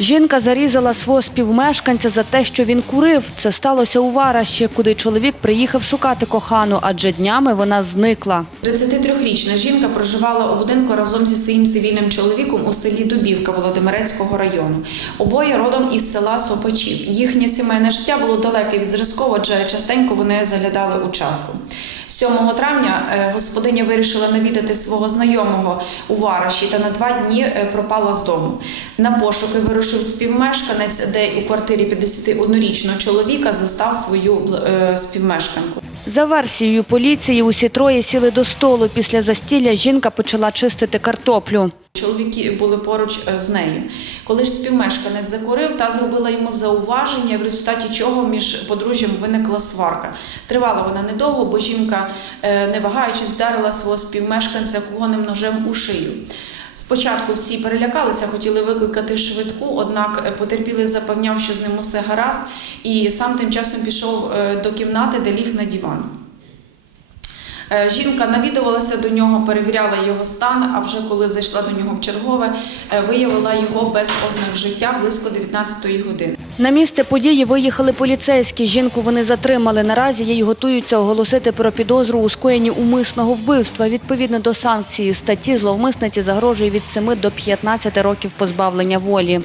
Жінка зарізала свого співмешканця за те, що він курив. Це сталося у Вараші, куди чоловік приїхав шукати кохану, адже днями вона зникла. 33-річна жінка проживала у будинку разом зі своїм цивільним чоловіком у селі Дубівка Володимирецького району. Обоє родом із села Сопачів. Їхнє сімейне життя було далеке від зразкового, адже частенько вони заглядали у чарку. 7 травня е, господиня вирішила навідати свого знайомого у Вараші та на два дні е, пропала з дому. На пошуки вирушив співмешканець, де у квартирі 51-річного чоловіка застав свою е, співмешканку. За версією поліції, усі троє сіли до столу. Після застілля жінка почала чистити картоплю. Чоловіки були поруч е, з нею. Коли ж співмешканець закурив, та зробила йому зауваження, в результаті чого між подружжям виникла сварка. Тривала вона недовго, бо жінка, е, не вагаючись, вдарила свого співмешканця кухонним ножем у шию. Спочатку всі перелякалися, хотіли викликати швидку, однак е, потерпілий запевняв, що з ним усе гаразд, і сам тим часом пішов е, до кімнати, де ліг на диван. Е, Жінка навідувалася до нього, перевіряла його стан, а вже коли зайшла до нього в чергове, е, виявила його без ознак життя близько 19-ї години. На місце події виїхали поліцейські. Жінку вони затримали. Наразі їй готуються оголосити про підозру у скоєнні умисного вбивства. Відповідно до санкції статті зловмисниці загрожує від 7 до 15 років позбавлення волі.